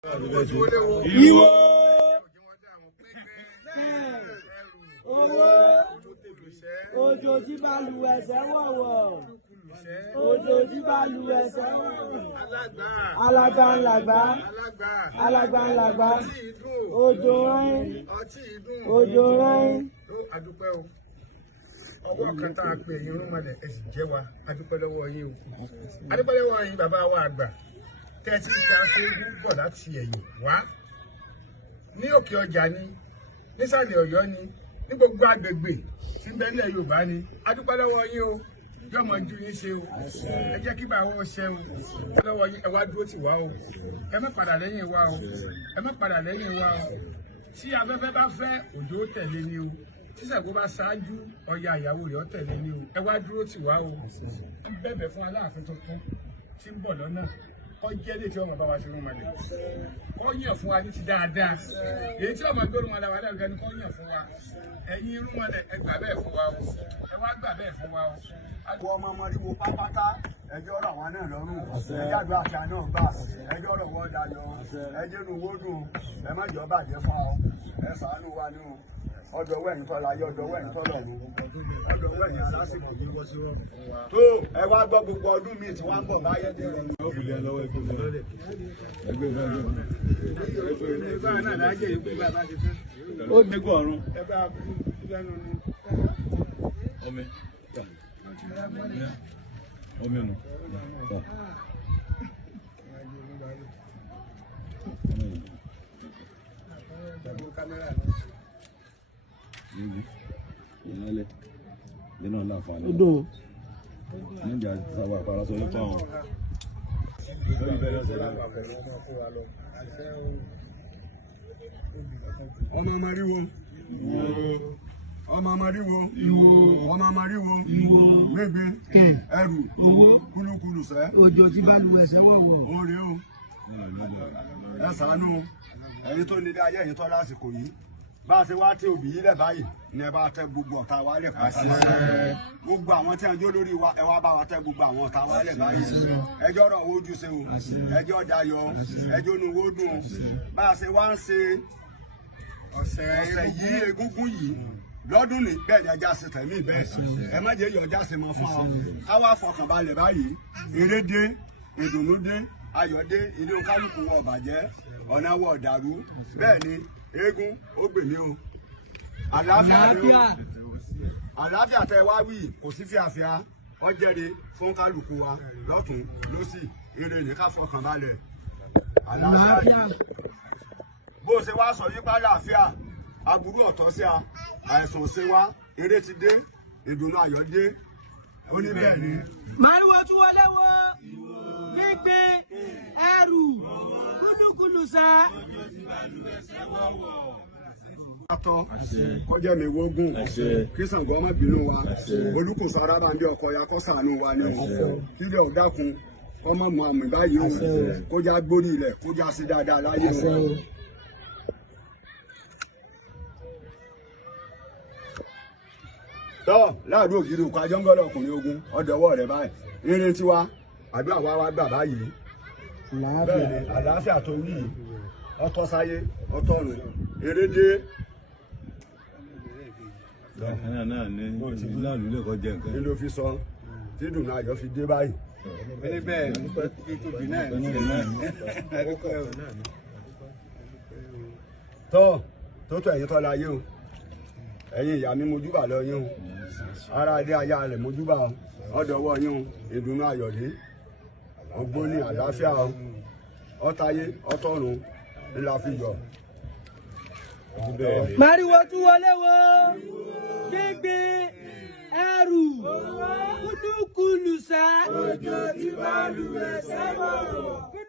Ìwọ owó òjò tí balùwẹ̀ ẹsẹ̀ wọ̀wọ̀ òjò tí balùwẹ̀ ẹsẹ̀ wọ̀wọ̀ alàgbà ńlàgbà òjò rẹ́yìn adúpẹ́ o ọwọ́ kan tá a pè yín rúmọlẹ̀ ẹ sì jẹ́ wa adúpẹ́ lọ́wọ́ yín o adúpẹ́ lọ́wọ́ yín bàbá wa àgbà tẹ́tí ìta ṣe ń bọ̀ láti ẹ̀yìn wá ní òkè ọjà ni nísàlẹ̀ ọ̀yọ́ ni ní gbogbo agbègbè tí ń bẹ nílẹ̀ yorùbá ni adúpẹ́ lọ́wọ́ yín o yọmọ ju yín ṣe o ẹ jẹ́ kí bàá wọ́n ṣe o lọ́wọ́ yín ẹ wá dúró tì wá o ẹ má padà lẹ́yìn wa o ẹ má padà lẹ́yìn wa o tí afẹ́fẹ́ bá fẹ́ òjò tẹ̀lé ni o tí Ṣàngó bá ṣáájú Ọya ìyàwó rẹ̀ ó tẹ̀lé ni o ẹ wá dúró tì wá o ẹ bẹ̀bẹ̀ fún Aláàfin tuntun tí ń bọ̀ lọ́nà kọ́ jẹ́ lè tí ọmọ bá wa ṣe rún malẹ̀ kọ́ yàn fún wa ní ti dáadáa èyí tí ọmọ gbórùn wọn làwọn adágún ẹni kọ́ yàn fún wa ẹ̀yin irú malẹ̀ ẹ gbà bẹ́ẹ̀ fún wa o ẹ wá gbà bẹ́ẹ̀ fún wa o. àwọn ọmọ ọmọdéwò pápátá ẹjọ́ ọ̀rọ̀ àwọn náà lọ́rùn ẹjọ́ àgbà àti àná gbà ẹjọ́ ọ̀rọ̀ wọ́n dayọ̀ ẹjẹ́ inú owó dùn ẹ má jọ bàjẹ́ fún ọ ẹ ṣàánú wa ní o ọjọ́ wẹ̀yìn tọ́ láyé ọjọ́ wẹ̀yìn tọ́ lọ́rùn ọjọ́ wẹ̀yìn lásìkò yìí wọ́n sí rọrùn fún wa. tó ẹ wá gbọ́ gbogbo ọdún míì tí wọ́n ń bọ̀ báyẹ̀ dé rẹ̀. ó gbégbó ọ̀run ọmọ ọmọ odò níjà sáwà parasọ nípa àwọn ọmọ ọmọdéwò ọmọ ọmọdéwò ọmọ ọmọdéwò gbégbé ẹrù kúlúkúlù sẹ òjò tí balùwẹ̀ ẹsẹ̀ wọ̀wọ̀ oore o ẹ ṣàánú ẹ̀yin tó ní ayé ẹ̀yin tó lásìkò yìí bá a ṣe wá tí òbí yìí lẹ̀ báyìí ní ẹ bá tẹ gbogbo ọ̀tá wa lẹ̀ pàṣẹ gbogbo àwọn tí a ń jó lórí wa ẹ wá bá wa tẹ gbogbo àwọn ọ̀tá wa lẹ̀ báyìí ẹjọ́ ọ̀rọ̀ owó ojú ṣe o ẹjọ́ dayọ̀ ẹjọ́ inú owó dùn bá a ṣe wá ń ṣe ọ̀sẹ̀ yìí egúngún yìí lọ́dún ní bẹ́ẹ̀ ni ẹja ṣe tẹ̀mí bẹ́ẹ̀ ẹ má jẹ́ yọ ọjà ṣe mọ́ fún ọ ká wá fọkànbalẹ̀ báyìí eré dé ìdùnnú dé ayọ̀ dé ilé kálukú wọ ọ̀bàjẹ́ ọ̀nà wọ ọ̀dàrú bẹ́ẹ̀ ni eégún ó gbè mí o àlàáfíà tẹ wá wí kò sí fíafíà ọjẹrè fún kálukú wa lọ́tùn lósì eré ní ká fọkàn balẹ̀ àlàáfíà bó ṣe wá sọ yípa àlàáfíà aburú ọ̀tọ̀ sí a àìsàn ṣe wá eré ti dé ìdùnnú ayọ̀ dé ó ní bẹ́ẹ̀ ni. màrúwò tún wọlé wo gbígbé ẹrù kúlúkúlù sá. kọjá mi wógún kí Ṣàngó má bínú wa olùkóso arábàndé ọkọ ya kó ṣàánú wa ni o kílẹ ọdákun kọmọ mọ àmì báyìí o kójá gbórí ilẹ̀ kójá sí dáadáa láyé o. tọ́ láàdúró ògiri òkú ajọ́ngọ́lọ̀ ọkùnrin ogun ọ̀dọ̀wọ́ rẹ̀ báyìí eré tiwa àdúrà wa wá gbà báyìí bẹ́ẹ̀ ni àlàáfíà tó wí ọtọ́ sáyé ọtọ́ ọ̀run eré dé. náà ní ìlànà ilé ẹ̀kọ́ jẹ nǹkan. kí ló fi sọ tí dùnú ayọ̀ fi dé báyìí. bẹ́ẹ̀ tóbi náà tó ẹ̀yin tọ́ la yé o ẹ̀yin ìyá mi mojúbà lọ yín o ara ilé aya rẹ̀ mojúbà ọ̀dọ̀wọ́ yín o ìdùnnú ayọ̀ dé ògbóni àlàáfíà o ọ̀tayé ọ̀tọ̀run ńlá fi yọ. màrúwò tún wọlé wo gbígbé ẹrù kúlúkúlù sá. òjò tí balùwẹ̀ ẹsẹ̀ wọ̀wọ̀.